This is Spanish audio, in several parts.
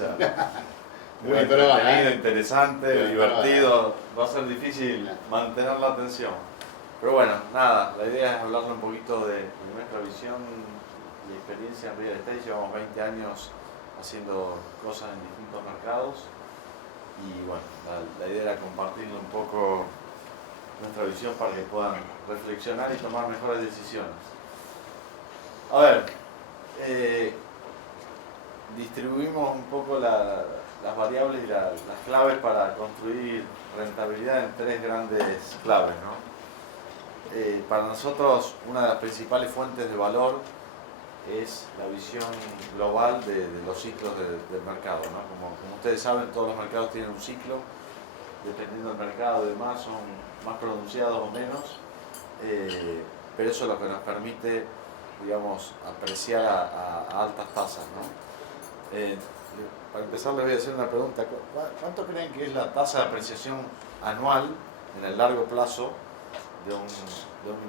sea, muy entretenido, interesante, divertido. Va a ser difícil mantener la atención. Pero bueno, nada, la idea es hablarle un poquito de nuestra visión y experiencia en real estate. Llevamos 20 años haciendo cosas en distintos mercados y bueno, la idea era compartirle un poco nuestra visión para que puedan reflexionar y tomar mejores decisiones. A ver, distribuimos un poco las variables y las claves para construir rentabilidad en tres grandes claves, ¿no? Para nosotros una de las principales fuentes de valor es la visión global de los ciclos del mercado, ¿no? Como ustedes saben, todos los mercados tienen un ciclo, dependiendo del mercado y demás, son más pronunciados o menos, pero eso es lo que nos permite, digamos, apreciar a altas tasas, ¿no? Para empezar les voy a hacer una pregunta. ¿Cuánto creen que es la tasa de apreciación anual en el largo plazo de un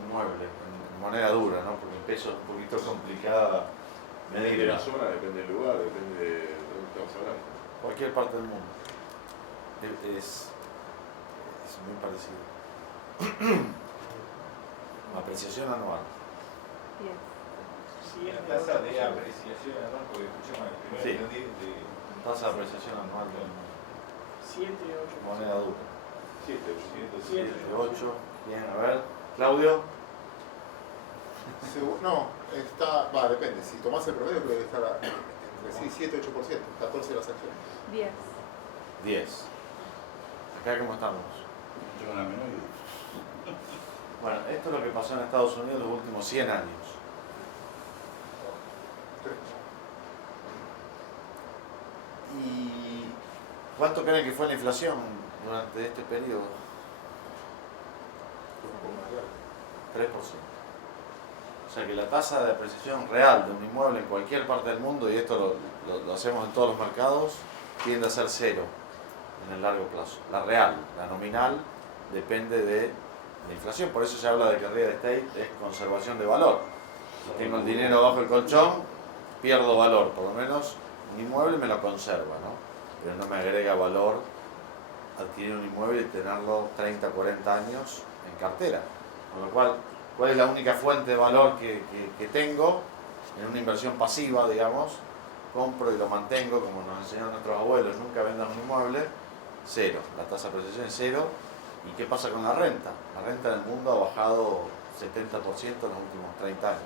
inmueble en moneda dura, ¿no? Porque en peso es un poquito complicada medir. Depende de la zona, depende del lugar, depende de dónde estamos hablando. Cualquier parte del mundo. Es muy parecido. Apreciación anual. Bien. Sí, es tasa de apreciación anual, porque escuché mal. Sí. De Tasa de apreciación anual de 7, 8. moneda dura. 7, 7, 8. Bien, a ver. Claudio. No, depende. Si tomás el promedio, creo que está entre 7 y 8%, 14 de las acciones. 10. 10. ¿Acá cómo estamos? No tengo la menor idea. Bueno, esto es lo que pasó en Estados Unidos los últimos 100 años. ¿Y cuánto creen que fue la inflación durante este periodo? 3%. O sea que la tasa de apreciación real de un inmueble en cualquier parte del mundo, y esto lo hacemos en todos los mercados, tiende a ser cero en el largo plazo. La real, la nominal, depende de la inflación. Por eso se habla de que real estate es conservación de valor. Si tengo el dinero bajo el colchón, pierdo valor. Por lo menos un inmueble me lo conserva, ¿no? Pero no me agrega valor adquirir un inmueble y tenerlo 30, 40 años en cartera. Con lo cual, ¿cuál es la única fuente de valor que tengo en una inversión pasiva, digamos? Compro y lo mantengo, como nos enseñaron nuestros abuelos, nunca vendan un inmueble, cero. La tasa de apreciación es cero. ¿Y qué pasa con la renta? La renta en el mundo ha bajado 70% en los últimos 30 años.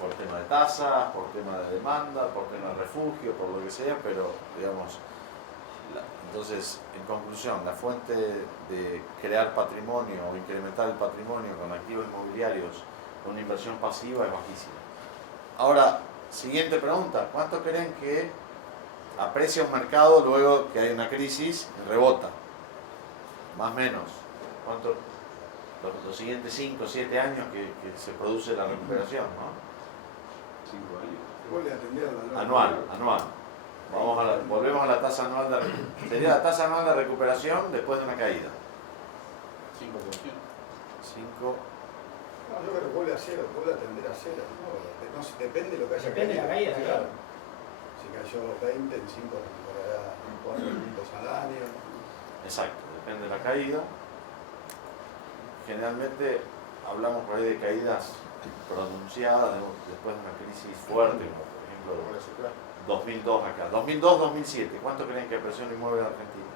Por tema de tasas, por tema de demanda, por tema de refugio, por lo que sea, pero digamos, entonces, en conclusión, la fuente de crear patrimonio o incrementar el patrimonio con activos inmobiliarios con una inversión pasiva es bajísima. Ahora, siguiente pregunta, ¿cuánto creen que aprecia un mercado luego que hay una crisis y rebota? Más o menos. ¿Cuánto? Los siguientes 5 o 7 años que se produce la recuperación, ¿no? 5 años. Anual. Volvemos a la tasa anual de recuperación. Sería la tasa anual de recuperación después de una caída. 5%. 5. No, yo creo que vuelve a cero, vuelve a tender a cero. No, depende de lo que haya Depende de la caída, claro. Si cayó 20, en 5 recuperará 4 puntos al año. Exacto, depende de la caída. Generalmente hablamos por ahí de caídas pronunciadas después de una crisis fuerte, como por ejemplo 2002 acá. 2002-2007, ¿cuánto creen que apreció un inmueble en Argentina?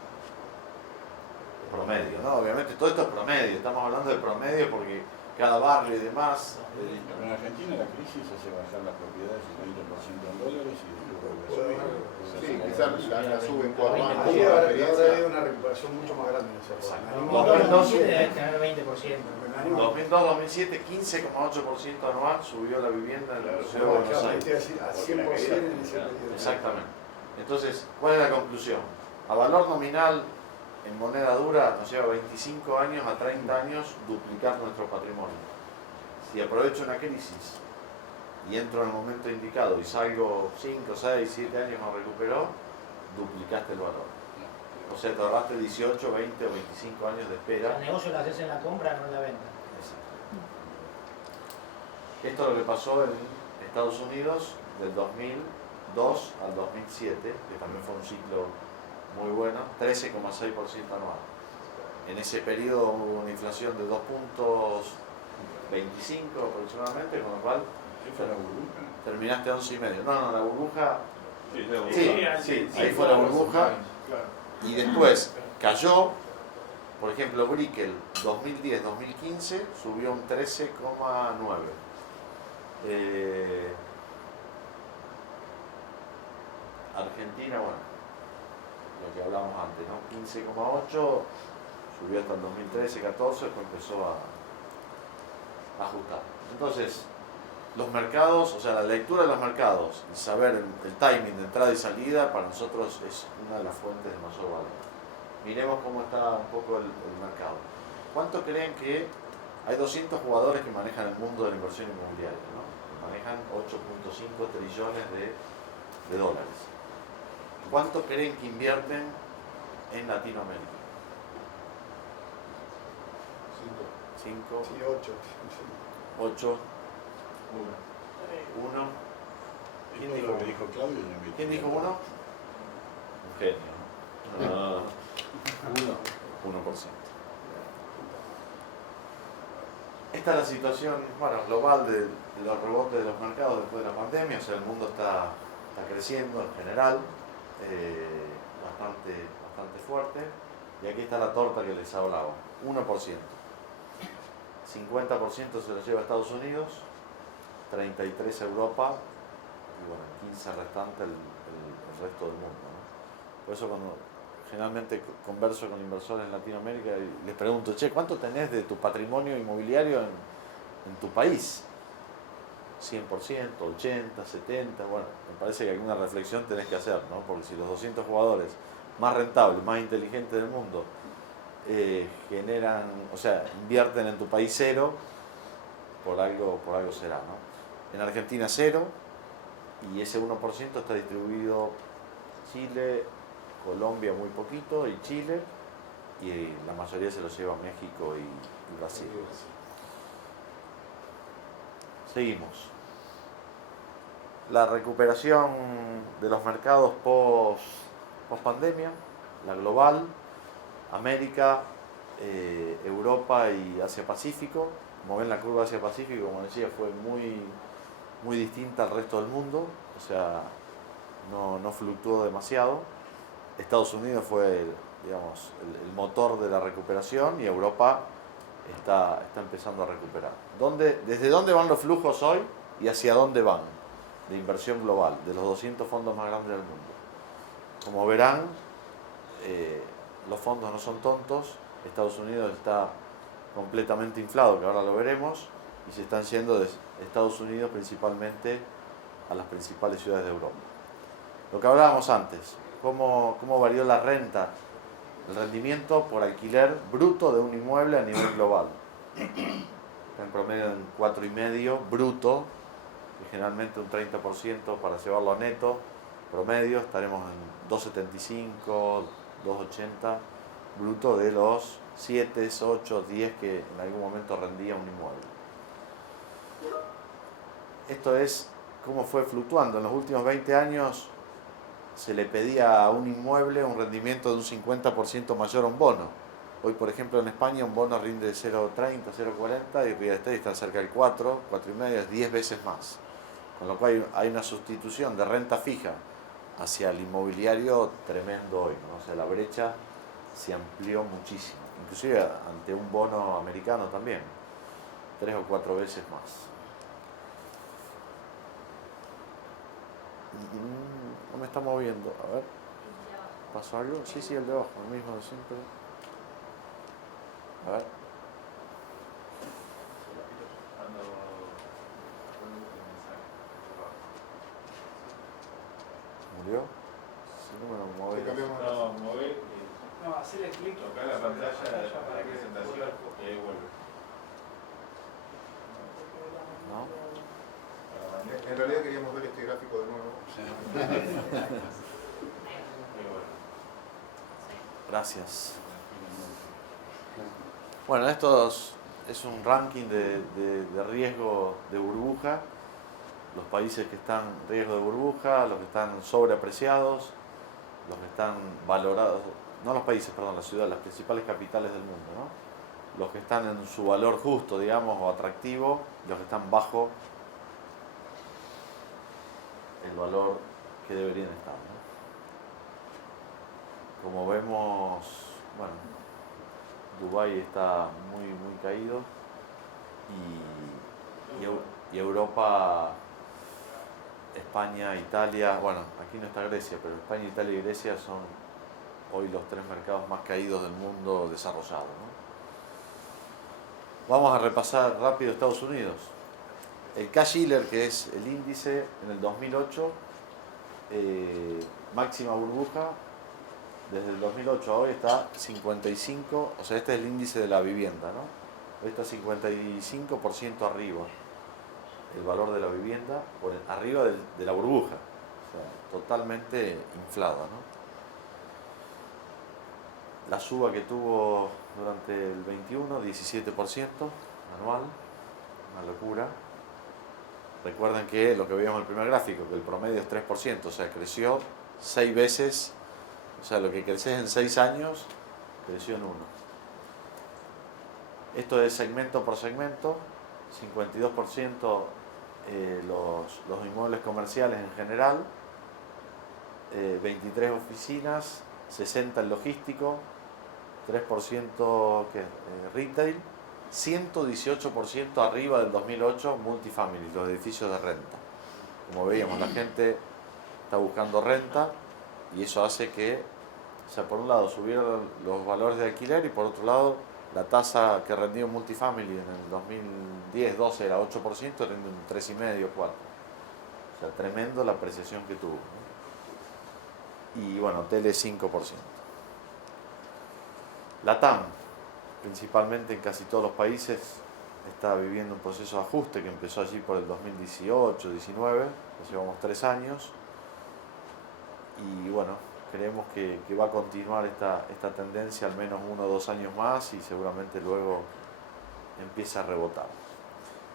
Promedio, ¿no? Obviamente todo esto es promedio, estamos hablando de promedio porque cada barrio y demás. Pero en Argentina la crisis hace bajar las propiedades un 20% en dólares y después vuelve a subir. Sí, quizás la suben por más. Ahí habrá habido una recuperación mucho más grande en ese Exacto. lugar. 2007 debe tener 20%. 2002-2007, 15,8% anual subió la vivienda en la ciudad de Buenos Aires. A 100% en ese periodo. Exactamente. Entonces, ¿cuál es la conclusión? A valor nominal en moneda dura nos lleva 25 años a 30 años duplicar nuestro patrimonio. Si aprovecho una crisis y entro en el momento indicado y salgo 5, 6, 7 años no recuperó, duplicaste el valor. O sea, te ahorraste 18, 20 o 25 años de espera. El negocio lo haces en la compra, no en la venta. Exacto. Esto es lo que pasó en Estados Unidos del 2000 2002 al 2007, que también fue un ciclo muy bueno, 13,6% anual. En ese periodo hubo una inflación de 2,25 aproximadamente, con lo cual ¿Qué fue la burbuja? terminaste a 11,5. No, la burbuja, Sí, de sí, ahí fue la burbuja. Claro. Y después cayó, por ejemplo, Brickell 2010-2015 subió un 13,9. Argentina, bueno, lo que hablábamos antes, ¿no? 15,8, subió hasta el 2013-14, después empezó a ajustar. Entonces, los mercados, o sea, la lectura de los mercados y saber el timing de entrada y salida para nosotros es una de las fuentes de mayor valor. Miremos cómo está un poco el mercado. ¿Cuánto creen que hay 200 jugadores que manejan el mundo de la inversión inmobiliaria, ¿no? Que manejan 8,5 trillones de dólares. ¿Cuánto creen que invierten en Latinoamérica? 5, Sí, 8. 8, Uno. 1. ¿Quién dijo lo que dijo Claudio? Yo invité. ¿Quién dijo 1? Un genio. No. 1%. Esta es la situación, bueno, global de los rebotes de los mercados después de la pandemia. O sea, el mundo está creciendo en general, bastante fuerte. Y aquí está la torta que les hablaba. 1%. 50% se lo lleva a Estados Unidos, 33% Europa y bueno, 15% restante el resto del mundo, ¿no? Por eso cuando generalmente converso con inversores en Latinoamérica y les pregunto, che, ¿cuánto tenés de tu patrimonio inmobiliario en tu país? 100%, 80%, 70%, bueno, me parece que alguna reflexión tenés que hacer, ¿no? Porque si los 200 jugadores más rentables, más inteligentes del mundo generan, o sea, invierten en tu país 0, por algo será, ¿no? En Argentina 0, y ese 1% está distribuido Chile, Colombia muy poquito, y Chile, y la mayoría se lo lleva México y Brasil. Seguimos. La recuperación de los mercados post pandemia, la global, América, Europa y Asia-Pacífico. Como ven, la curva Asia-Pacífico, como decía, fue muy distinta al resto del mundo, o sea, no fluctuó demasiado. Estados Unidos fue, digamos, el motor de la recuperación y Europa está empezando a recuperar. ¿Desde dónde van los flujos hoy y hacia dónde van de inversión global, de los 200 fondos más grandes del mundo? Como verán, los fondos no son tontos. Estados Unidos está completamente inflado, que ahora lo veremos, y se están yendo de Estados Unidos principalmente a las principales ciudades de Europa. Lo que hablábamos antes, cómo varió la renta, el rendimiento por alquiler bruto de un inmueble a nivel global. Está en promedio en 4,5 bruto, que generalmente un 30% para llevarlo a neto. Promedio estaremos en 2,75, 2,80 bruto de los 7, 8, 10 que en algún momento rendía un inmueble. Esto es cómo fue fluctuando. En los últimos 20 años se le pedía a un inmueble un rendimiento de un 50% mayor a un bono. Hoy, por ejemplo, en España un bono rinde 0,30, 0,40 y real estate está cerca del 4, 4,5, es 10 veces más. Con lo cual hay una sustitución de renta fija hacia el inmobiliario tremendo hoy, ¿no? O sea, la brecha se amplió muchísimo, inclusive ante un bono americano también, 3 o 4 veces más. No me está moviendo, a ver, ¿pasó algo? Sí, el de abajo, el mismo de siempre. A ver. ¿Murió? Sí, número Sí, cambiamos. No, mover, No, hacerle clic. tocar la pantalla de la presentación y ahí vuelve. ¿No? En realidad queríamos ver este gráfico de nuevo. Muy bueno. Gracias. Bueno, esto es un ranking de riesgo de burbuja los países que están en riesgo de burbuja, los que están sobreapreciados, los que están valorados, no los países, perdón, las ciudades, las principales capitales del mundo, ¿no? Los que están en su valor justo, digamos, o atractivo, los que están bajo el valor que deberían estar, ¿no? Como vemos, bueno, Dubái está muy caído y Europa, España, Italia, bueno, aquí no está Grecia, pero España, Italia y Grecia son hoy los 3 mercados más caídos del mundo desarrollado, ¿no? Vamos a repasar rápido Estados Unidos. El Case-Shiller, que es el índice en el 2008, máxima burbuja, desde el 2008 a hoy está 55, o sea, este es el índice de la vivienda, ¿no? Hoy está 55% arriba el valor de la vivienda, arriba de la burbuja, o sea, totalmente inflada, ¿no? La suba que tuvo durante el 21, 17% anual, una locura. Recuerden que lo que veíamos en el primer gráfico, que el promedio es 3%, o sea, creció 6 veces, o sea, lo que creces en 6 años, creció en 1. Esto es segmento por segmento, 52% los inmuebles comerciales en general, 23 oficinas, 60 el logístico, 3% retail, 118% arriba del 2008 multifamily, los edificios de renta. Como veíamos, la gente está buscando renta y eso hace que, o sea, por un lado subieron los valores de alquiler y por otro lado la tasa que rendía un multifamily en el 2010-12 era 8%, rinde un 3,5, 4%. O sea, tremendo la apreciación que tuvo, ¿no? Y bueno, hoteles 5%. La TAM, principalmente en casi todos los países, está viviendo un proceso de ajuste que empezó allí por el 2018-19, ya llevamos 3 años, y bueno, creemos que va a continuar esta tendencia al menos 1 o 2 años más y seguramente luego empieza a rebotar.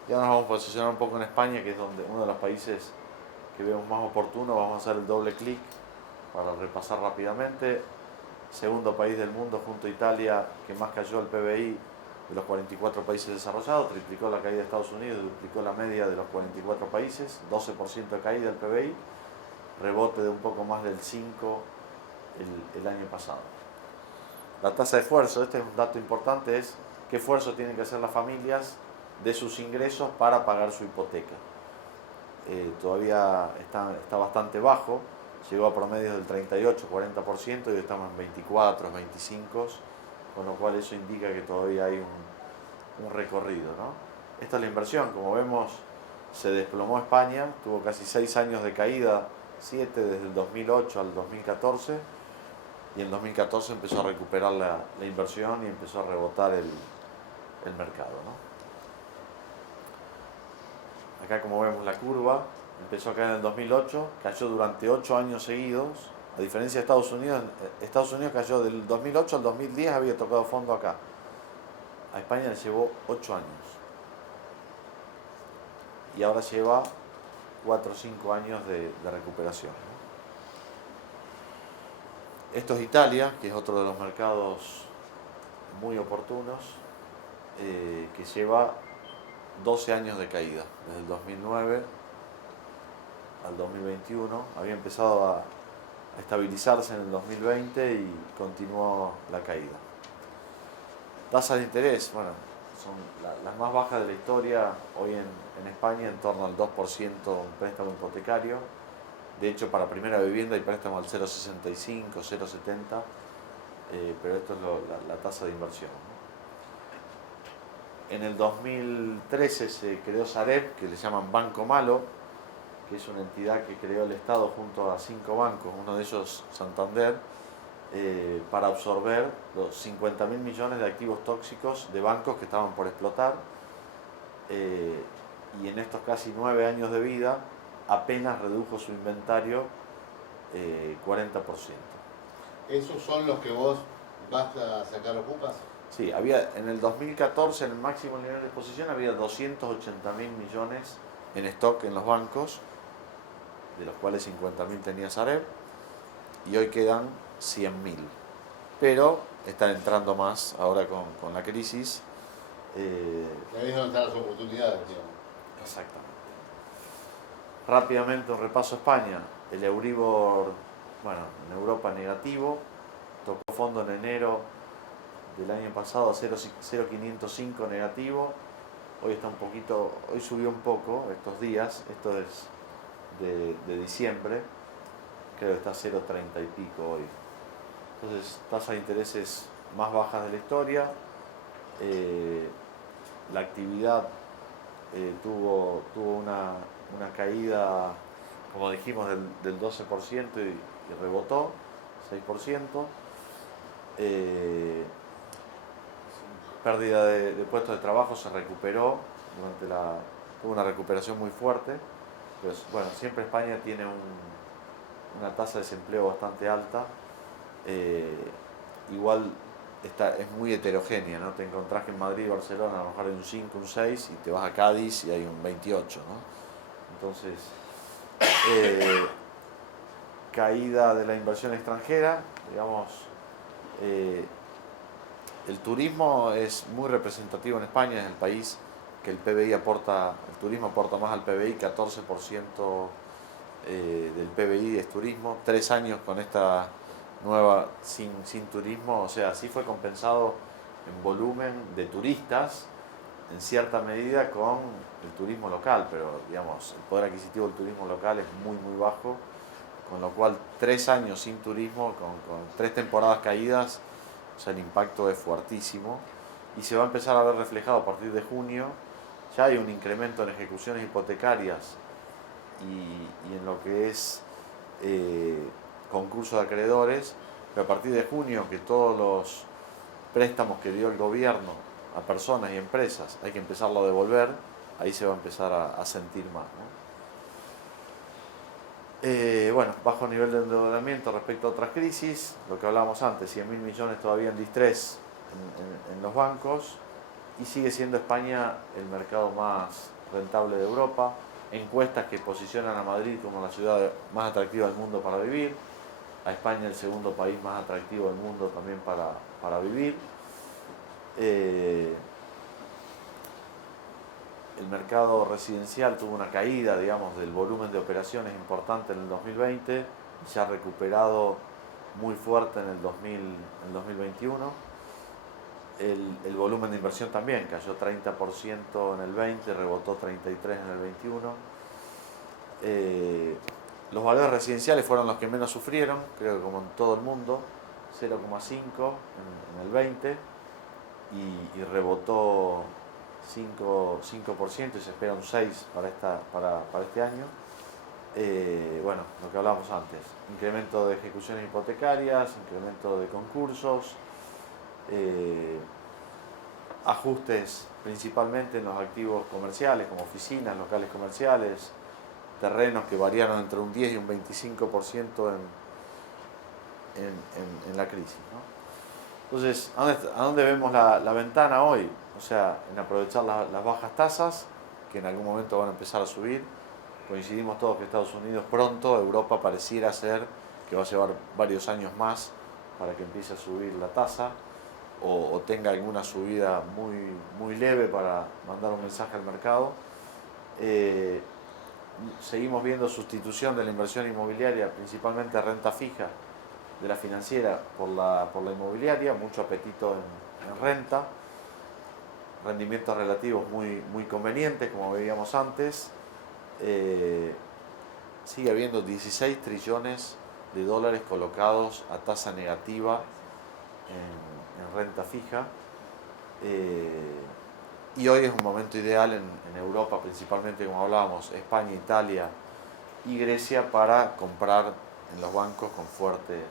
Ya nos vamos a posicionar un poco en España, que es donde uno de los países que vemos más oportuno. Vamos a hacer el doble clic para repasar rápidamente. Segundo país del mundo junto a Italia que más cayó el PBI de los 44 países desarrollados, triplicó la caída de Estados Unidos, duplicó la media de los 44 países, 12% de caída del PBI, rebote de un poco más del 5% el año pasado. La tasa de esfuerzo, este es un dato importante, es qué esfuerzo tienen que hacer las familias de sus ingresos para pagar su hipoteca. Todavía está bastante bajo, llegó a promedios del 38-40% y hoy estamos en 24, 25, con lo cual eso indica que todavía hay un recorrido, ¿no? Esta es la inversión, como vemos se desplomó España, tuvo casi 6 años de caída, 7 desde el 2008 al 2014, y en 2014 empezó a recuperar la inversión y empezó a rebotar el mercado, ¿no? Acá como vemos la curva, empezó a caer en el 2008, cayó durante 8 años seguidos, a diferencia de Estados Unidos cayó del 2008 al 2010, había tocado fondo acá. A España le llevó 8 años. Y ahora lleva 4 o 5 años de recuperación, ¿no? Esto es Italia, que es otro de los mercados muy oportunos, que lleva 12 años de caída, desde el 2009 al 2021. Había empezado a estabilizarse en el 2020 y continuó la caída. Tasas de interés, bueno, son las más bajas de la historia hoy en España, en torno al 2% un préstamo hipotecario. De hecho, para primera vivienda hay préstamo al 0,65, 0,70, pero esto es la tasa de inversión, ¿no? En el 2013 se creó Sareb, que le llaman Banco Malo, que es una entidad que creó el Estado junto a 5 bancos, uno de ellos Santander, para absorber los 50.000 millones de activos tóxicos de bancos que estaban por explotar, y en estos casi 9 años de vida apenas redujo su inventario 40%. ¿Esos son los que vos vas a sacar ocupas? Sí, había en el 2014, en el máximo nivel de exposición, había 280.000 millones en stock en los bancos, de los cuales 50.000 tenía Sareb, y hoy quedan 100.000. Pero están entrando más ahora con la crisis. Ahí es donde están las oportunidades, digamos. Exactamente. Rápidamente un repaso a España. El Euribor, bueno, en Europa negativo, tocó fondo en enero del año pasado a 0,505 negativo. Hoy está un poquito, hoy subió un poco estos días, esto es de diciembre, creo que está a 0,30 y pico hoy. Entonces, tasas de intereses más bajas de la historia. La actividad tuvo una caída, como dijimos, del 12% y rebotó 6%. Pérdida de puestos de trabajo, se recuperó, tuvo una recuperación muy fuerte. Pues, bueno, siempre España tiene una tasa de desempleo bastante alta. Igual es muy heterogénea, ¿no? Te encontrás que en Madrid y Barcelona a lo mejor hay un 5, un 6, y te vas a Cádiz y hay un 28, ¿no? Entonces, caída de la inversión extranjera, digamos, el turismo es muy representativo en España, es el país que el turismo aporta más al PBI, 14% del PBI es turismo. 3 años con esta nueva sin turismo, o sea, sí fue compensado en volumen de turistas en cierta medida con el turismo local, pero digamos, el poder adquisitivo del turismo local es muy bajo, con lo cual 3 años sin turismo, con 3 temporadas caídas, o sea, el impacto es fuertísimo y se va a empezar a ver reflejado a partir de junio. Ya hay un incremento en ejecuciones hipotecarias y en lo que es concurso de acreedores, pero a partir de junio, que todos los préstamos que dio el gobierno a personas y empresas hay que empezarlo a devolver, ahí se va a empezar a sentir más, ¿no? Bueno, bajo nivel de endeudamiento respecto a otras crisis, lo que hablábamos antes, 100.000 millones todavía en distrés en los bancos, y sigue siendo España el mercado más rentable de Europa. Encuestas que posicionan a Madrid como la ciudad más atractiva del mundo para vivir, a España el segundo país más atractivo del mundo también para vivir. El mercado residencial tuvo una caída, digamos, del volumen de operaciones importante en el 2020 y se ha recuperado muy fuerte en el 2021. El volumen de inversión también cayó 30% en el 20, rebotó 33% en el 21. Los valores residenciales fueron los que menos sufrieron, creo que como en todo el mundo, 0,5 en el 20 y rebotó 5% y se espera un 6% para este año. Bueno, lo que hablábamos antes, incremento de ejecuciones hipotecarias, incremento de concursos, ajustes principalmente en los activos comerciales como oficinas, locales comerciales, terrenos que variaron entre un 10 y un 25% en la crisis, ¿no? Entonces, ¿a dónde vemos la ventana hoy? O sea, en aprovechar las bajas tasas, que en algún momento van a empezar a subir. Coincidimos todos que Estados Unidos pronto, Europa pareciera ser que va a llevar varios años más para que empiece a subir la tasa, o tenga alguna subida muy leve para mandar un mensaje al mercado. Seguimos viendo sustitución de la inversión inmobiliaria, principalmente renta fija, de la financiera por la inmobiliaria, mucho apetito en renta, rendimientos relativos muy convenientes, como veíamos antes. Sigue habiendo 16 trillones de dólares colocados a tasa negativa en renta fija, y hoy es un momento ideal en Europa, principalmente como hablábamos, España, Italia y Grecia, para comprar en los bancos con fuertes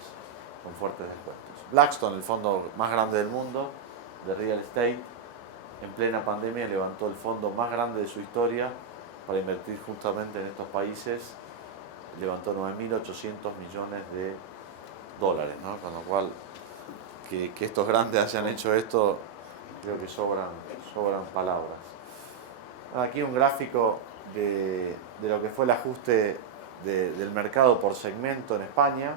descuentos. Blackstone, el fondo más grande del mundo de real estate, en plena pandemia levantó el fondo más grande de su historia para invertir justamente en estos países, levantó 9.800 millones de dólares, ¿no? Con lo cual, que estos grandes hayan hecho esto, creo que sobran palabras. Aquí un gráfico de lo que fue el ajuste del mercado por segmento en España.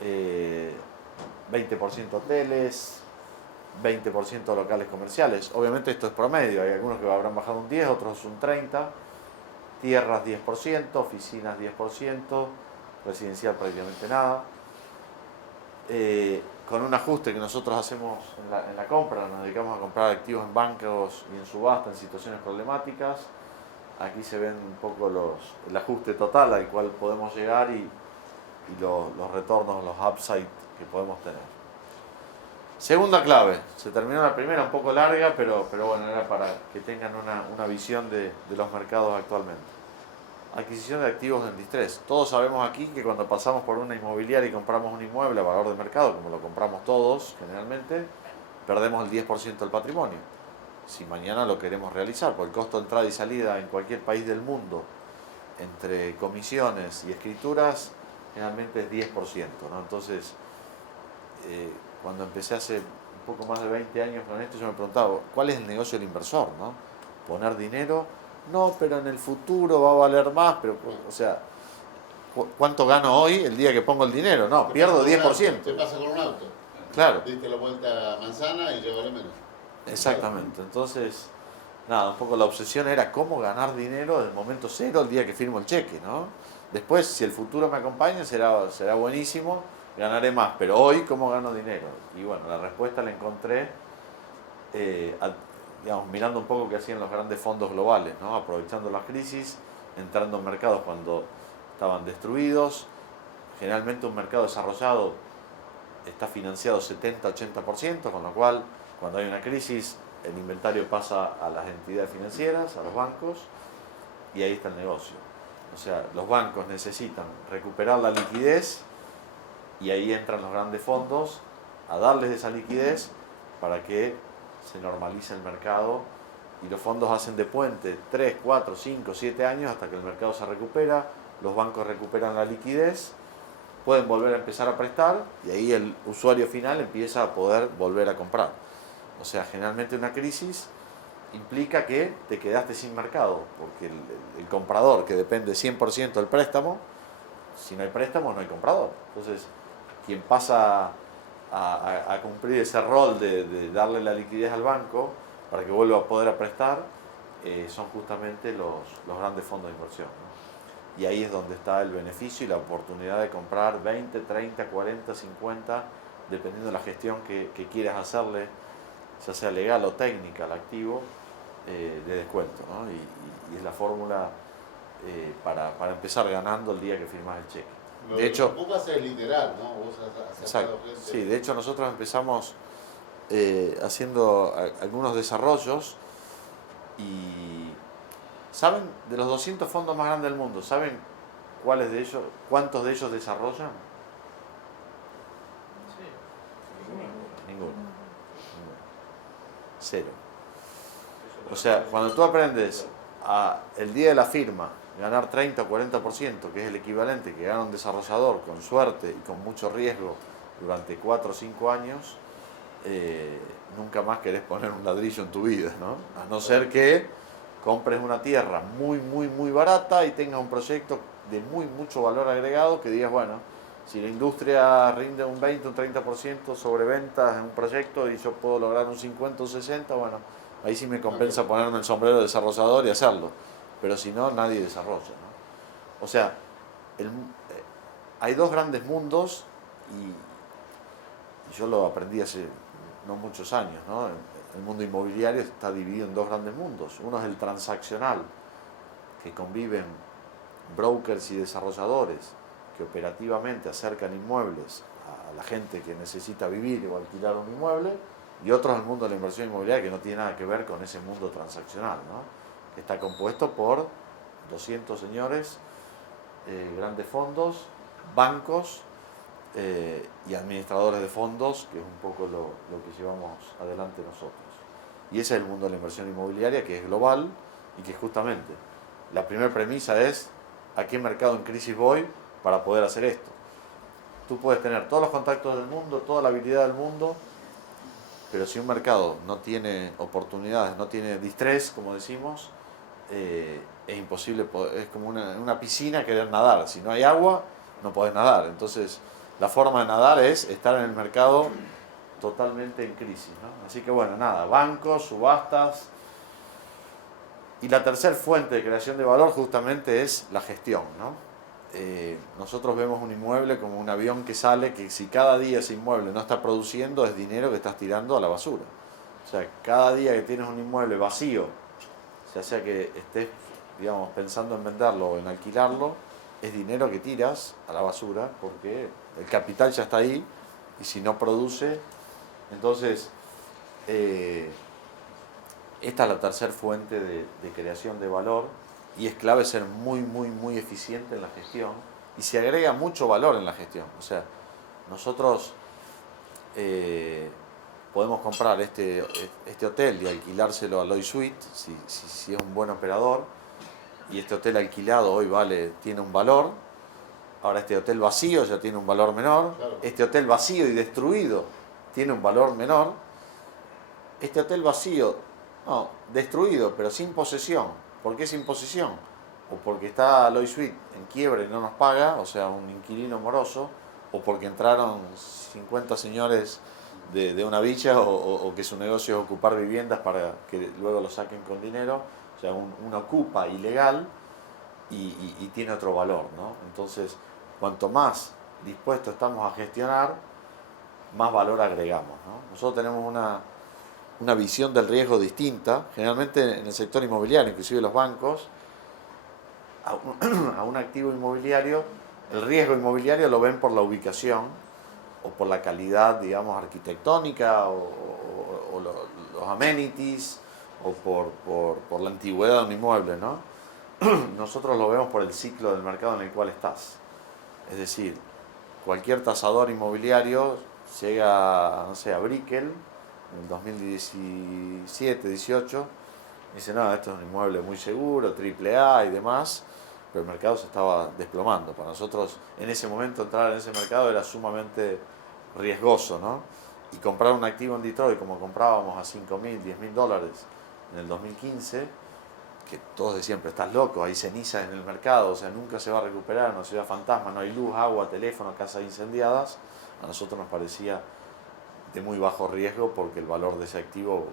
20% hoteles, 20% locales comerciales. Obviamente esto es promedio, hay algunos que habrán bajado un 10, otros un 30%, tierras 10%, oficinas 10%, residencial prácticamente nada. Con un ajuste que nosotros hacemos en la compra, nos dedicamos a comprar activos en bancos y en subasta en situaciones problemáticas. Aquí se ven un poco el ajuste total al cual podemos llegar y los retornos, los upside que podemos tener. Segunda clave, se terminó la primera, un poco larga, pero bueno, era para que tengan una visión de los mercados actualmente. Adquisición de activos en distrés. Todos sabemos aquí que cuando pasamos por una inmobiliaria y compramos un inmueble a valor de mercado, como lo compramos todos generalmente, perdemos el 10% del patrimonio. Si mañana lo queremos realizar, porque el costo de entrada y salida en cualquier país del mundo, entre comisiones y escrituras, generalmente es 10%, ¿no? Entonces, cuando empecé hace un poco más de 20 años con esto, yo me preguntaba, ¿cuál es el negocio del inversor, no? Poner dinero, no, pero en el futuro va a valer más, pero, o sea, ¿cuánto gano hoy el día que pongo el dinero? No, pierdo 10%. ¿Qué pasa con un auto? Claro. Diste la vuelta a manzana y llegó menos. Exactamente, entonces, nada, un poco la obsesión era cómo ganar dinero del momento cero el día que firmo el cheque, ¿no? Después, si el futuro me acompaña, será buenísimo, ganaré más, pero hoy, ¿cómo gano dinero? Y bueno, la respuesta la encontré, digamos, mirando un poco qué hacían los grandes fondos globales, ¿no? Aprovechando la crisis, entrando en mercados cuando estaban destruidos. Generalmente un mercado desarrollado está financiado 70-80%, con lo cual, cuando hay una crisis, el inventario pasa a las entidades financieras, a los bancos, y ahí está el negocio. O sea, los bancos necesitan recuperar la liquidez y ahí entran los grandes fondos a darles esa liquidez para que se normalice el mercado, y los fondos hacen de puente 3, 4, 5, 7 años hasta que el mercado se recupera, los bancos recuperan la liquidez, pueden volver a empezar a prestar y ahí el usuario final empieza a poder volver a comprar. O sea, generalmente una crisis implica que te quedaste sin mercado, porque el comprador, que depende 100% del préstamo, si no hay préstamo no hay comprador. Entonces, quien pasa a cumplir ese rol de darle la liquidez al banco para que vuelva a poder prestar, son justamente los grandes fondos de inversión, ¿no? Y ahí es donde está el beneficio y la oportunidad de comprar 20, 30, 40, 50, dependiendo de la gestión que quieras hacerle, ya sea legal o técnica, al activo, de descuento, ¿no? Y es la fórmula para empezar ganando el día que firmas el cheque. De hecho, Vos haces literal, ¿no? Vos has exacto, sí, de hecho nosotros empezamos haciendo algunos desarrollos y ¿saben? De los 200 fondos más grandes del mundo, ¿saben cuántos de ellos desarrollan? Ninguno. Cero. O sea, cuando tú aprendes el día de la firma ganar 30 o 40%, que es el equivalente que gana un desarrollador con suerte y con mucho riesgo durante 4 o 5 años, nunca más querés poner un ladrillo en tu vida, ¿no? A no ser que compres una tierra muy, muy, muy barata y tengas un proyecto de mucho valor agregado, que digas, bueno, si la industria rinde un 20, un 30% sobre ventas en un proyecto y yo puedo lograr un 50 o 60, bueno, ahí sí me compensa ponerme el sombrero de desarrollador y hacerlo. Pero si no, nadie desarrolla, ¿no? O sea, hay dos grandes mundos y yo lo aprendí hace no muchos años, ¿no? El mundo inmobiliario está dividido en dos grandes mundos. Uno es el transaccional, que conviven brokers y desarrolladores que operativamente acercan inmuebles a la gente que necesita vivir o alquilar un inmueble, y otro es el mundo de la inversión inmobiliaria, que no tiene nada que ver con ese mundo transaccional, ¿no? Que está compuesto por 200 señores, grandes fondos, bancos y administradores de fondos, que es un poco lo que llevamos adelante nosotros. Y ese es el mundo de la inversión inmobiliaria, que es global y que justamente la primera premisa es a qué mercado en crisis voy para poder hacer esto. Tú puedes tener todos los contactos del mundo, toda la habilidad del mundo, pero si un mercado no tiene oportunidades, no tiene distrés, como decimos, es imposible, es como una piscina querer nadar. Si no hay agua, no podés nadar. Entonces, la forma de nadar es estar en el mercado totalmente en crisis, ¿no? Así que bueno, nada, bancos, subastas. Y la tercera fuente de creación de valor justamente es la gestión, ¿no? Nosotros vemos un inmueble como un avión que sale, que si cada día ese inmueble no está produciendo, es dinero que estás tirando a la basura. O sea, cada día que tienes un inmueble vacío, ya sea que estés, digamos, pensando en venderlo o en alquilarlo, es dinero que tiras a la basura porque el capital ya está ahí y si no produce, entonces esta es la tercera fuente de creación de valor y es clave ser muy eficiente en la gestión y se agrega mucho valor en la gestión. O sea, nosotros podemos comprar este hotel y alquilárselo a Loy Suite si es un buen operador y este hotel alquilado hoy tiene un valor. Ahora este hotel vacío ya tiene un valor menor. Claro. Este hotel vacío y destruido tiene un valor menor. Este hotel vacío, no, destruido, pero sin posesión. ¿Por qué sin posesión? O porque está Loy Suite en quiebra y no nos paga, o sea, un inquilino moroso, o porque entraron 50 señores de una villa, o que su negocio es ocupar viviendas para que luego lo saquen con dinero. O sea, uno ocupa ilegal y tiene otro valor, ¿no? Entonces, cuanto más dispuestos estamos a gestionar, más valor agregamos, ¿no? Nosotros tenemos una visión del riesgo distinta. Generalmente en el sector inmobiliario, inclusive los bancos, a un activo inmobiliario, el riesgo inmobiliario lo ven por la ubicación o por la calidad, digamos, arquitectónica o los amenities o por la antigüedad de un inmueble, ¿no? Nosotros lo vemos por el ciclo del mercado en el cual estás. Es decir, cualquier tasador inmobiliario llega, no sé, a Brickell en 2017, 18, y dice, no, esto es un inmueble muy seguro, AAA y demás, pero el mercado se estaba desplomando. Para nosotros, en ese momento, entrar en ese mercado era sumamente riesgoso, ¿no? Y comprar un activo en Detroit, como comprábamos a $5.000, $10.000 en el 2015, que todos decían, pero estás loco, hay cenizas en el mercado, o sea, nunca se va a recuperar, una ciudad fantasma, no hay luz, agua, teléfono, casas incendiadas. A nosotros nos parecía de muy bajo riesgo porque el valor de ese activo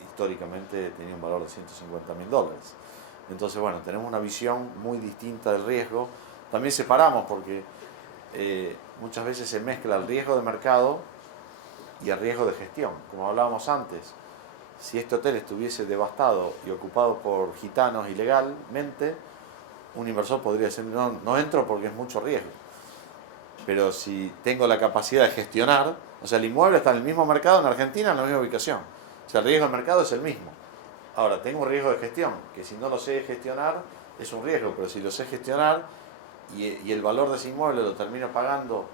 históricamente tenía un valor de $150.000. Entonces, bueno, tenemos una visión muy distinta del riesgo. También separamos porque muchas veces se mezcla el riesgo de mercado y el riesgo de gestión. Como hablábamos antes, si este hotel estuviese devastado y ocupado por gitanos ilegalmente, un inversor podría decir, no entro porque es mucho riesgo. Pero si tengo la capacidad de gestionar, o sea, el inmueble está en el mismo mercado en Argentina, en la misma ubicación. O sea, el riesgo de mercado es el mismo. Ahora, tengo un riesgo de gestión, que si no lo sé gestionar, es un riesgo, pero si lo sé gestionar y el valor de ese inmueble lo termino pagando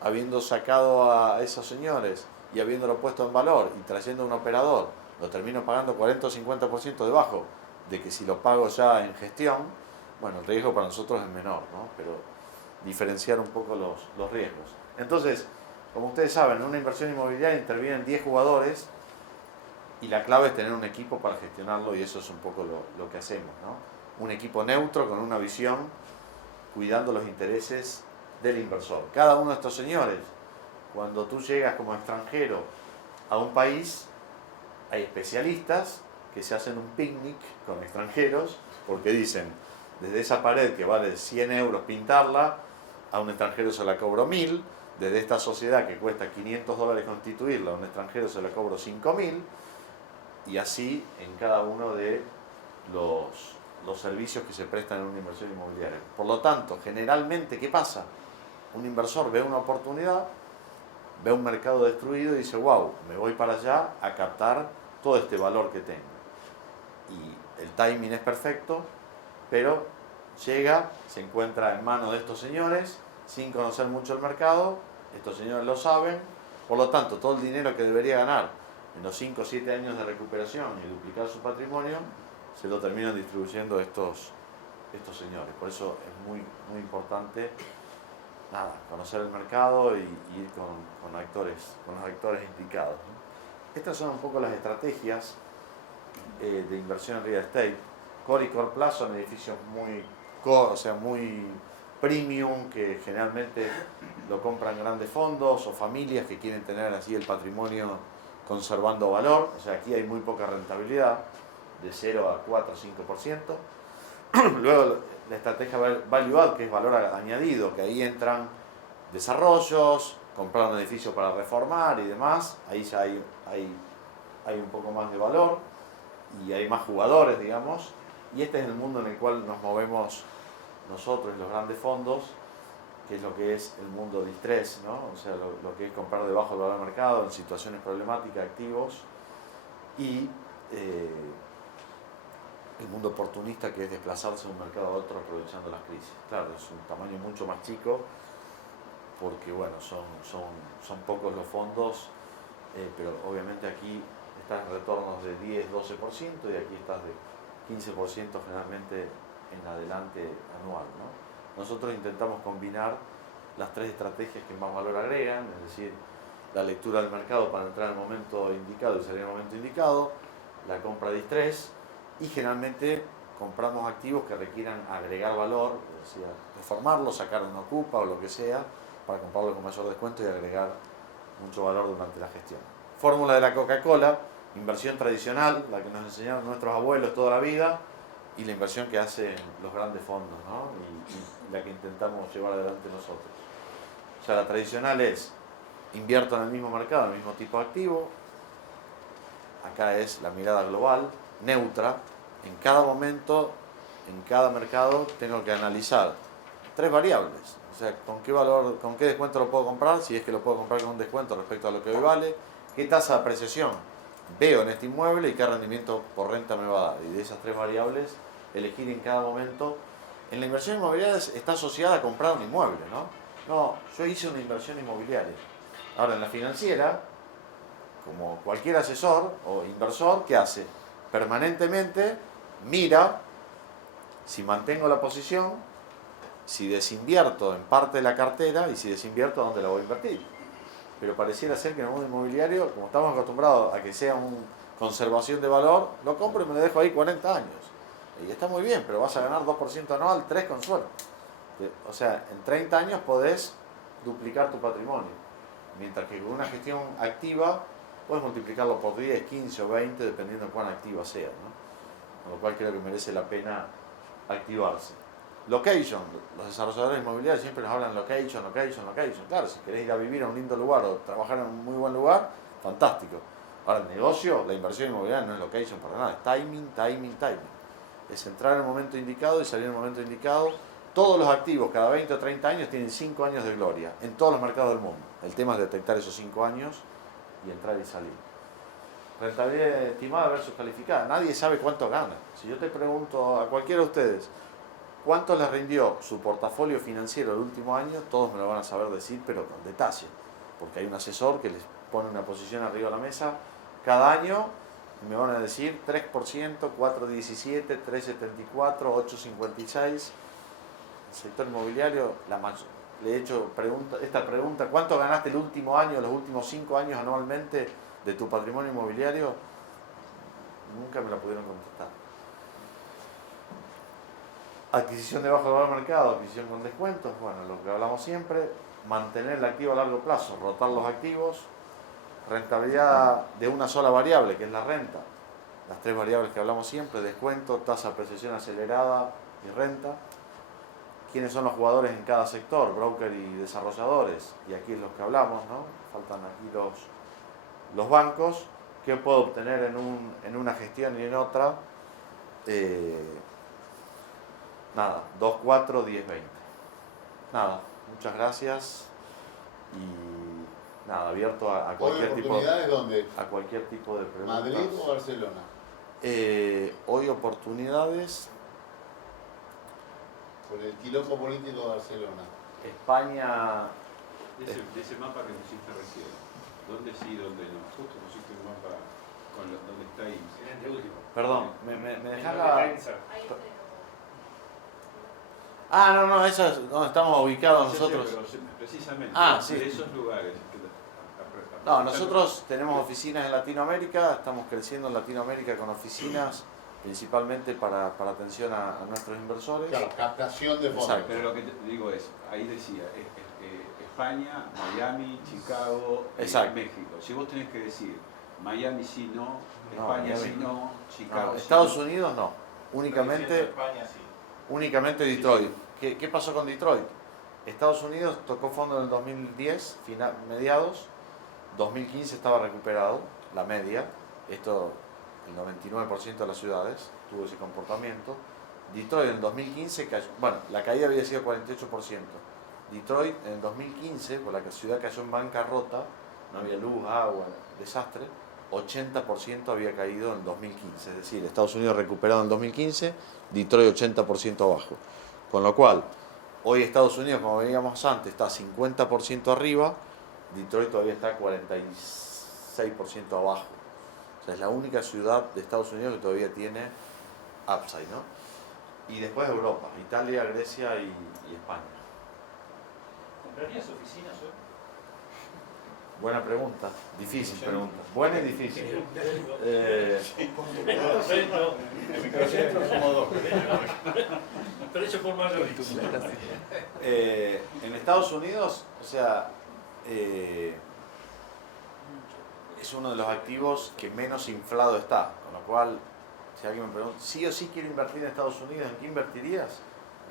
habiendo sacado a esos señores y habiéndolo puesto en valor y trayendo un operador, lo termino pagando 40 o 50% debajo de que si lo pago ya en gestión, bueno, el riesgo para nosotros es menor, ¿no? Pero diferenciar un poco los riesgos. Entonces, como ustedes saben, en una inversión inmobiliaria intervienen 10 jugadores y la clave es tener un equipo para gestionarlo y eso es un poco lo que hacemos, ¿no? Un equipo neutro con una visión cuidando los intereses del inversor. Cada uno de estos señores, cuando tú llegas como extranjero a un país, hay especialistas que se hacen un picnic con extranjeros porque dicen, desde esa pared que vale 100 euros pintarla, a un extranjero se la cobro 1.000, desde esta sociedad que cuesta $500 constituirla, a un extranjero se la cobro 5.000, y así en cada uno de los servicios que se prestan en una inversión inmobiliaria. Por lo tanto, generalmente, ¿qué pasa? Un inversor ve una oportunidad, ve un mercado destruido y dice, wow, me voy para allá a captar todo este valor que tengo. Y el timing es perfecto, pero llega, se encuentra en manos de estos señores, sin conocer mucho el mercado, estos señores lo saben, por lo tanto, todo el dinero que debería ganar en los 5 o 7 años de recuperación y duplicar su patrimonio, se lo terminan distribuyendo estos señores. Por eso es muy importante conocer el mercado y ir con los actores indicados, ¿no? Estas son un poco las estrategias de inversión en real estate. Core y Core Plus son edificios muy core, o sea, muy premium, que generalmente lo compran grandes fondos o familias que quieren tener así el patrimonio conservando valor. O sea, aquí hay muy poca rentabilidad, de 0 a 4 o 5%. Luego la estrategia Value Add, que es valor añadido, que ahí entran desarrollos, comprar un edificio para reformar y demás. Ahí ya hay un poco más de valor y hay más jugadores, digamos. Y este es el mundo en el cual nos movemos nosotros, los grandes fondos, que es lo que es el mundo distress, ¿no? O sea, lo que es comprar debajo del valor del mercado en situaciones problemáticas, activos, y el mundo oportunista, que es desplazarse de un mercado a otro aprovechando las crisis. Claro, es un tamaño mucho más chico, porque bueno, son pocos los fondos, pero obviamente aquí estás en retornos de 10-12% y aquí estás de 15% generalmente en adelante anual, ¿no? Nosotros intentamos combinar las tres estrategias que más valor agregan, es decir, la lectura del mercado para entrar en el momento indicado y salir en el momento indicado, la compra de distress, y generalmente compramos activos que requieran agregar valor, es decir, reformarlo, sacar una ocupa o lo que sea, para comprarlo con mayor descuento y agregar mucho valor durante la gestión. Fórmula de la Coca-Cola: inversión tradicional, la que nos enseñaron nuestros abuelos toda la vida, y la inversión que hacen los grandes fondos, ¿no? y la que intentamos llevar adelante nosotros. O sea, la tradicional es: invierto en el mismo mercado, en el mismo tipo de activo. Acá es la mirada global, neutra. En cada momento, en cada mercado, tengo que analizar tres variables. O sea, con qué valor, con qué descuento lo puedo comprar, si es que lo puedo comprar con un descuento respecto a lo que hoy vale, qué tasa de apreciación veo en este inmueble y qué rendimiento por renta me va a dar. Y de esas tres variables, elegir en cada momento. En la inversión inmobiliaria está asociada a comprar un inmueble, ¿no? No, yo hice una inversión inmobiliaria. Ahora, en la financiera, como cualquier asesor o inversor, ¿qué hace? Permanentemente mira si mantengo la posición, si desinvierto en parte de la cartera y si desinvierto, ¿dónde la voy a invertir? Pero pareciera ser que en el mundo inmobiliario, como estamos acostumbrados a que sea una conservación de valor, lo compro y me lo dejo ahí 40 años. Y está muy bien, pero vas a ganar 2% anual, 3% con suerte. O sea, en 30 años podés duplicar tu patrimonio. Mientras que con una gestión activa, puedes multiplicarlo por 10, 15 o 20, dependiendo de cuán activa sea, ¿no? Con lo cual creo que merece la pena activarse. Location. Los desarrolladores inmobiliarios siempre nos hablan location. Claro, si querés ir a vivir a un lindo lugar o trabajar en un muy buen lugar, fantástico. Ahora, el negocio, la inversión inmobiliaria no es location para nada, es timing. Es entrar en el momento indicado y salir en el momento indicado. Todos los activos, cada 20 o 30 años, tienen 5 años de gloria en todos los mercados del mundo. El tema es detectar esos 5 años y entrar y salir. Rentabilidad estimada versus calificada. Nadie sabe cuánto gana. Si yo te pregunto a cualquiera de ustedes, ¿cuánto les rindió su portafolio financiero el último año? Todos me lo van a saber decir, pero con detalle. Porque hay un asesor que les pone una posición arriba de la mesa cada año y me van a decir 3%, 4,17, 3,74, 8,56. El sector inmobiliario, le he hecho esta pregunta: ¿cuánto ganaste el último año, los últimos 5 años anualmente de tu patrimonio inmobiliario? Nunca me la pudieron contestar. Adquisición de bajo valor del mercado, adquisición con descuentos, bueno, lo que hablamos siempre. Mantener el activo a largo plazo, rotar los activos. Rentabilidad de una sola variable, que es la renta. Las tres variables que hablamos siempre: descuento, tasa de apreciación acelerada y renta. ¿Quiénes son los jugadores en cada sector? Broker y desarrolladores. Y aquí es los que hablamos, ¿no? Faltan aquí los bancos. ¿Qué puedo obtener en una gestión y en otra? Nada, 2, 4, 10, 20. Nada, muchas gracias. Y nada, abierto a cualquier tipo de... ¿Oportunidades dónde? A cualquier tipo de preguntas. ¿Madrid o Barcelona? Hoy oportunidades... Por el quilombo político de Barcelona. España... De ese mapa que pusiste recién, ¿dónde sí, dónde no? Justo pusiste un mapa con dónde está ahí. Perdón, me dejás En la... defensa. Ah, no, esa es donde estamos ubicados Sí, nosotros. pero precisamente Sí. de esos lugares. No, nosotros tenemos oficinas en Latinoamérica, estamos creciendo en Latinoamérica con oficinas principalmente para atención a nuestros inversores. Claro, captación de fondos. Exacto. Pero lo que te digo es, ahí decía, España, Miami, Chicago, Exacto. México. Si vos tenés que decir Miami sí, no, No, España Miami sí, no, Chicago No, sí. Estados Unidos no, únicamente, España sí. únicamente Detroit. ¿Qué pasó con Detroit? Estados Unidos tocó fondo en el 2010, mediados, 2015 estaba recuperado, la media, esto el 99% de las ciudades tuvo ese comportamiento. Detroit en el 2015 cayó, bueno, la caída había sido 48%. Detroit en el 2015, por la ciudad cayó en bancarrota, no había luz, agua, desastre, 80% había caído en el 2015. Es decir, Estados Unidos recuperado en el 2015, Detroit 80% abajo. Con lo cual, hoy Estados Unidos, como veíamos antes, está 50% arriba, Detroit todavía está 46% abajo. O sea, es la única ciudad de Estados Unidos que todavía tiene upside, ¿no? Y después Europa, Italia, Grecia y España. ¿Comprarías oficinas hoy? Buena pregunta, difícil pregunta. Buena y difícil. En microcentro somos dos. Pero hecho por mayoristas. En Estados Unidos, o sea, es uno de los activos que menos inflado está, con lo cual, si alguien me pregunta, ¿sí o sí quiero invertir en Estados Unidos? ¿En qué invertirías?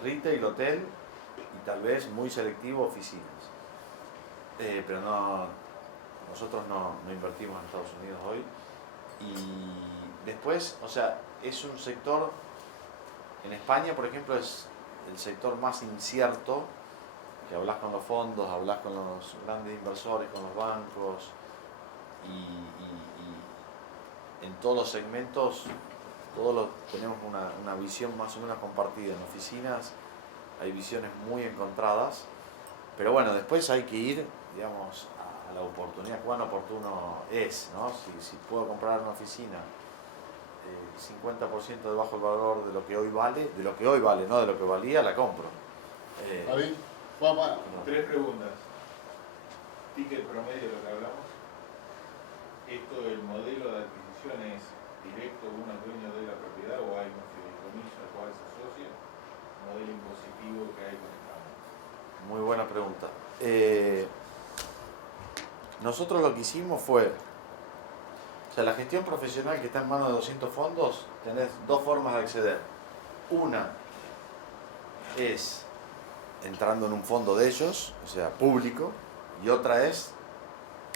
Retail, hotel y tal vez muy selectivo oficinas. Pero no, nosotros no invertimos en Estados Unidos hoy. Y después, o sea, es un sector, en España por ejemplo es el sector más incierto, que hablas con los fondos, hablas con los grandes inversores, con los bancos, y en todos los segmentos tenemos una visión más o menos compartida. En oficinas hay visiones muy encontradas, pero bueno, después hay que ir, digamos, a la oportunidad, cuán oportuno es, ¿no? Si puedo comprar una oficina 50% debajo del valor de lo que hoy vale, no de lo que valía, la compro. Javi, vamos. Tres preguntas. Ticket promedio de lo que hablamos. ¿Esto, el modelo de adquisición es directo, uno es dueño de la propiedad o hay un fideicomiso al cual se asocia? ¿Modelo impositivo que hay con el campo? Muy buena pregunta. Nosotros lo que hicimos fue, o sea, la gestión profesional que está en manos de 200 fondos, tenés dos formas de acceder. Una es entrando en un fondo de ellos, o sea, público, y otra es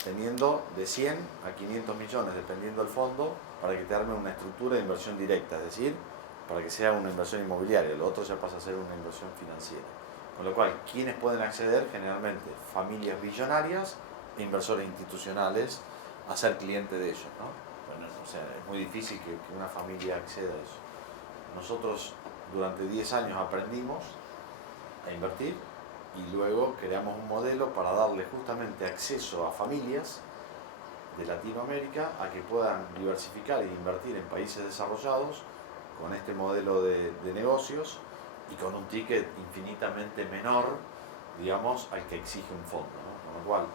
teniendo de 100 a 500 millones, dependiendo del fondo, para que te arme una estructura de inversión directa, es decir, para que sea una inversión inmobiliaria, lo otro ya pasa a ser una inversión financiera. Con lo cual, ¿quiénes pueden acceder? Generalmente familias billonarias e inversores institucionales a ser cliente de ellos, ¿no? Bueno, o sea, es muy difícil que una familia acceda a eso. Nosotros durante 10 años aprendimos a invertir y luego creamos un modelo para darle justamente acceso a familias de Latinoamérica a que puedan diversificar e invertir en países desarrollados con este modelo de negocios y con un ticket infinitamente menor, digamos, al que exige un fondo, ¿no? Con lo cual,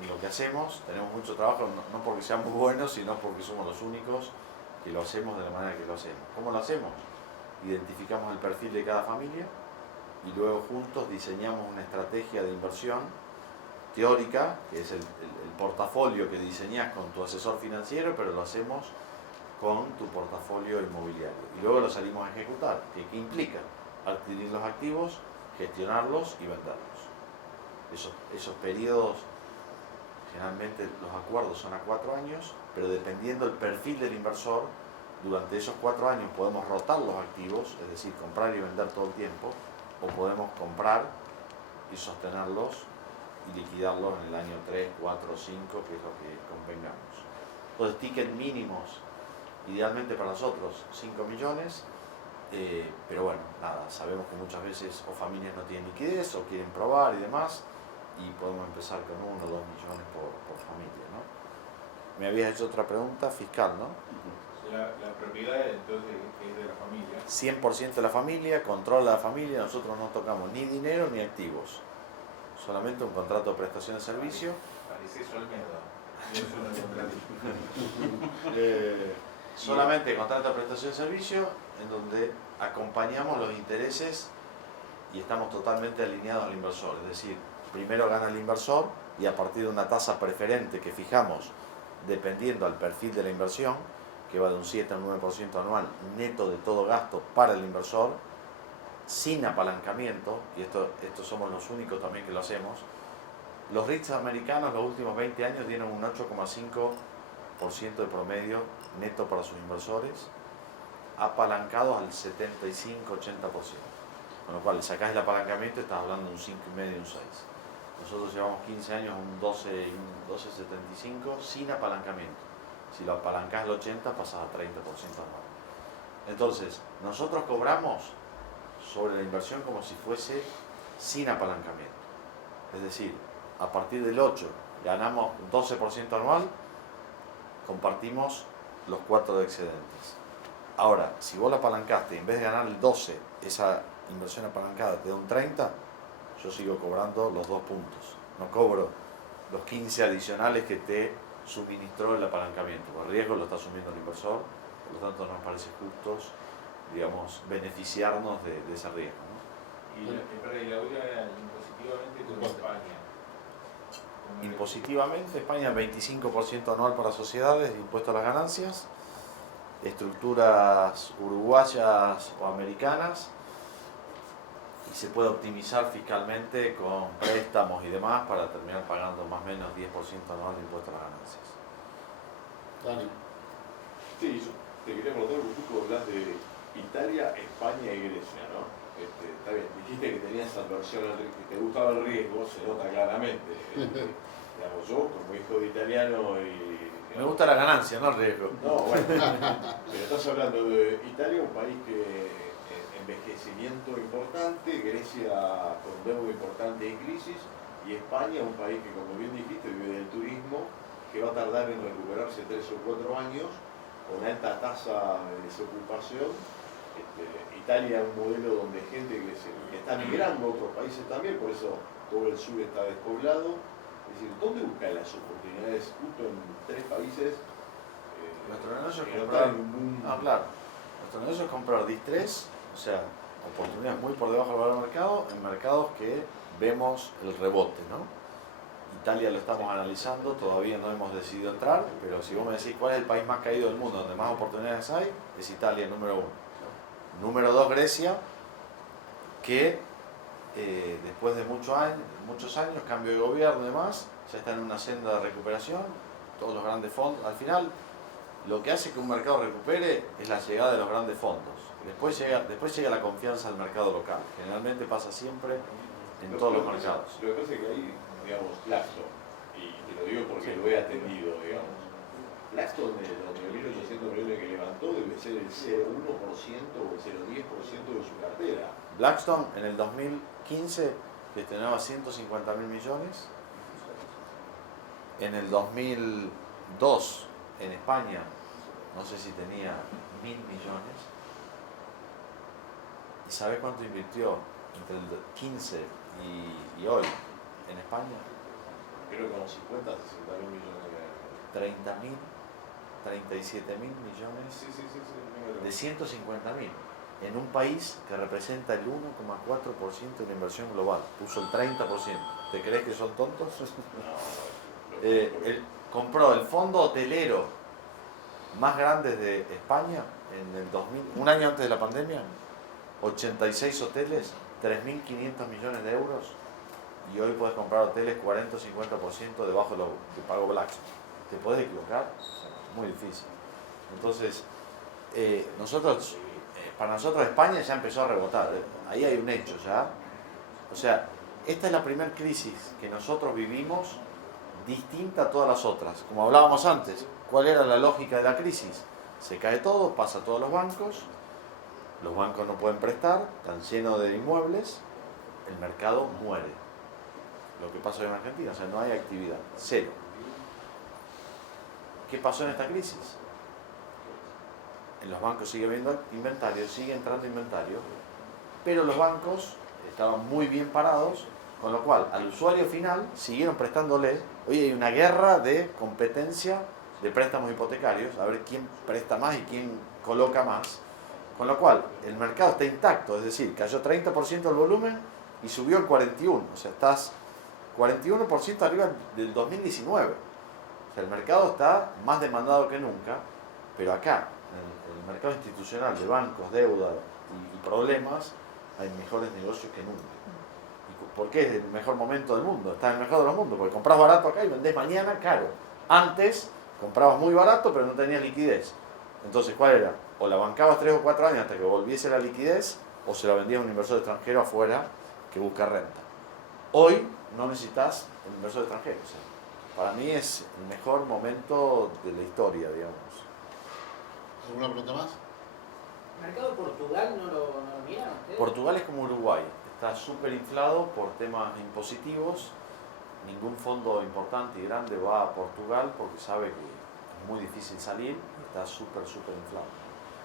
en lo que hacemos, tenemos mucho trabajo, no porque seamos buenos, sino porque somos los únicos que lo hacemos de la manera que lo hacemos. ¿Cómo lo hacemos? Identificamos el perfil de cada familia y luego juntos diseñamos una estrategia de inversión teórica, que es el portafolio que diseñás con tu asesor financiero, pero lo hacemos con tu portafolio inmobiliario. Y luego lo salimos a ejecutar. ¿Qué implica? Adquirir los activos, gestionarlos y venderlos. Esos periodos, generalmente los acuerdos son a 4 años, pero dependiendo del perfil del inversor, durante esos 4 años podemos rotar los activos, es decir, comprar y vender todo el tiempo, o podemos comprar y sostenerlos y liquidarlos en el año 3, 4, 5, que es lo que convengamos. Entonces, ticket mínimos, idealmente para nosotros, 5 millones, pero bueno, nada, sabemos que muchas veces o familias no tienen liquidez o quieren probar y demás, y podemos empezar con 1 o 2 millones por familia, ¿no? Me habías hecho otra pregunta, fiscal, ¿no? La propiedad entonces es de la familia. 100% de la familia, controla la familia, nosotros no tocamos ni dinero ni activos, solamente un contrato de prestación de servicio. Parece Olmedo. Es una solamente contrato de prestación de servicio en donde acompañamos los intereses y estamos totalmente alineados al inversor. Es decir, primero gana el inversor y a partir de una tasa preferente que fijamos dependiendo al perfil de la inversión, que va de un 7 al 9% anual neto de todo gasto para el inversor, sin apalancamiento, y esto somos los únicos también que lo hacemos. Los REITs americanos los últimos 20 años dieron un 8,5% de promedio neto para sus inversores, apalancados al 75-80%. Con lo cual, le sacás el apalancamiento y estás hablando de un 5,5 y un 6. Nosotros llevamos 15 años un 12,75 sin apalancamiento. Si lo apalancás al 80, pasas a 30% anual. Entonces, nosotros cobramos sobre la inversión como si fuese sin apalancamiento. Es decir, a partir del 8 ganamos 12% anual, compartimos los 4 de excedentes. Ahora, si vos la apalancaste y en vez de ganar el 12, esa inversión apalancada te da un 30, yo sigo cobrando los 2 puntos. No cobro los 15 adicionales que te suministró el apalancamiento. Por riesgo lo está asumiendo el inversor, por lo tanto nos parece justo, digamos, beneficiarnos de ese riesgo, ¿no? Y la última era impositivamente como España. Impositivamente, España 25% anual para sociedades, impuesto a las ganancias, estructuras uruguayas o americanas, y se puede optimizar fiscalmente con préstamos y demás para terminar pagando más o menos 10% anual de impuesto a las ganancias. Dani. Sí, yo te quería preguntar, porque tú hablas de Italia, España y Grecia, ¿no? Está bien, dijiste que tenías adversión al riesgo, que te gustaba el riesgo, se nota claramente. Digamos, yo como hijo de italiano y... Me gusta la ganancia, no el riesgo. No, bueno, pero estás hablando de Italia, un país que envejecimiento importante, Grecia con deuda importante y crisis, y España, un país que, como bien dijiste, vive del turismo, que va a tardar en recuperarse 3 o 4 años, con alta tasa de desocupación. Italia es un modelo donde gente que está migrando a otros países también, por eso todo el sur está despoblado. Es decir, ¿dónde buscar las oportunidades justo en 3 países? Nuestro negocio es que no comprar. están en un boom? Claro. Nuestro negocio es comprar distress, o sea, oportunidades muy por debajo del valor del mercado, en mercados que vemos el rebote, ¿no? Italia lo estamos analizando, todavía no hemos decidido entrar, pero si vos me decís cuál es el país más caído del mundo donde más oportunidades hay, es Italia, número 1. Número 2, Grecia, que después de muchos años, cambio de gobierno y demás, ya está en una senda de recuperación, todos los grandes fondos. Al final, lo que hace que un mercado recupere es la llegada de los grandes fondos. Después llega la confianza del mercado local. Generalmente pasa siempre en todos los mercados. Lo que pasa es que ahí, digamos, Blackstone, y te lo digo porque lo he atendido, digamos, Blackstone de los 1.800 millones que levantó debe ser el 0,1% o el 0,10% de su cartera. Blackstone en el 2015 gestionaba 150.000 millones. En el 2002 en España, no sé si tenía 1.000 millones. ¿Y sabes cuánto invirtió entre el 15 y hoy en España? Creo que como 50, 60.000 millones de dólares. 30.000, 37.000 millones Sí. de 150.000 en un país que representa el 1,4% de la inversión global. Puso el 30%. ¿Te crees que son tontos? Compró el fondo hotelero más grande de España en el 2000, un año antes de la pandemia, 86 hoteles, 3.500 millones de euros, y hoy puedes comprar hoteles 40 o 50% debajo de lo que pagó Blackstone. ¿Te puedes equivocar? Muy difícil. Entonces, para nosotros España ya empezó a rebotar. Ahí hay un hecho ya. O sea, esta es la primera crisis que nosotros vivimos distinta a todas las otras. Como hablábamos antes, ¿cuál era la lógica de la crisis? Se cae todo, pasa a todos los bancos no pueden prestar, están llenos de inmuebles, el mercado muere. Lo que pasó en Argentina, o sea, no hay actividad, cero. ¿Qué pasó en esta crisis? En los bancos sigue habiendo inventario, sigue entrando inventario, pero los bancos estaban muy bien parados, con lo cual al usuario final siguieron prestándole. Hoy hay una guerra de competencia de préstamos hipotecarios, a ver quién presta más y quién coloca más. Con lo cual, el mercado está intacto, es decir, cayó 30% el volumen y subió el 41%. O sea, estás 41% arriba del 2019. O sea, el mercado está más demandado que nunca, pero acá, en el mercado institucional de bancos, deuda y problemas, hay mejores negocios que nunca. ¿Y por qué es el mejor momento del mundo? Está en el mejor de los mundos, porque compras barato acá y vendés mañana caro. Antes comprabas muy barato, pero no tenías liquidez. Entonces, ¿cuál era? O la bancabas 3 o 4 años hasta que volviese la liquidez, o se la vendías a un inversor extranjero afuera que busca renta. Hoy no necesitas un inversor extranjero. O sea, para mí es el mejor momento de la historia, digamos. ¿Alguna pregunta más? ¿El mercado de Portugal no lo miran ustedes? Portugal es como Uruguay, está súper inflado por temas impositivos. Ningún fondo importante y grande va a Portugal porque sabe que es muy difícil salir y está súper inflado.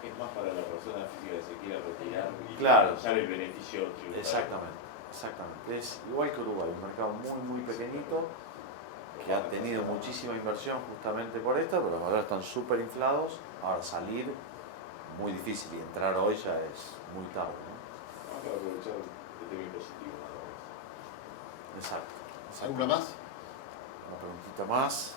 Es más para la persona física que se quiera retirar y Claro. usar el beneficio tributario. Exactamente. Es igual que Uruguay, un mercado muy pequeñito que ha tenido muchísima inversión justamente por esto, pero los valores están súper inflados. Ahora salir muy difícil y entrar hoy ya es muy tarde, ¿no? Vamos a aprovechar el tema positivo nada más. Exacto. ¿Alguna más? Una preguntita más.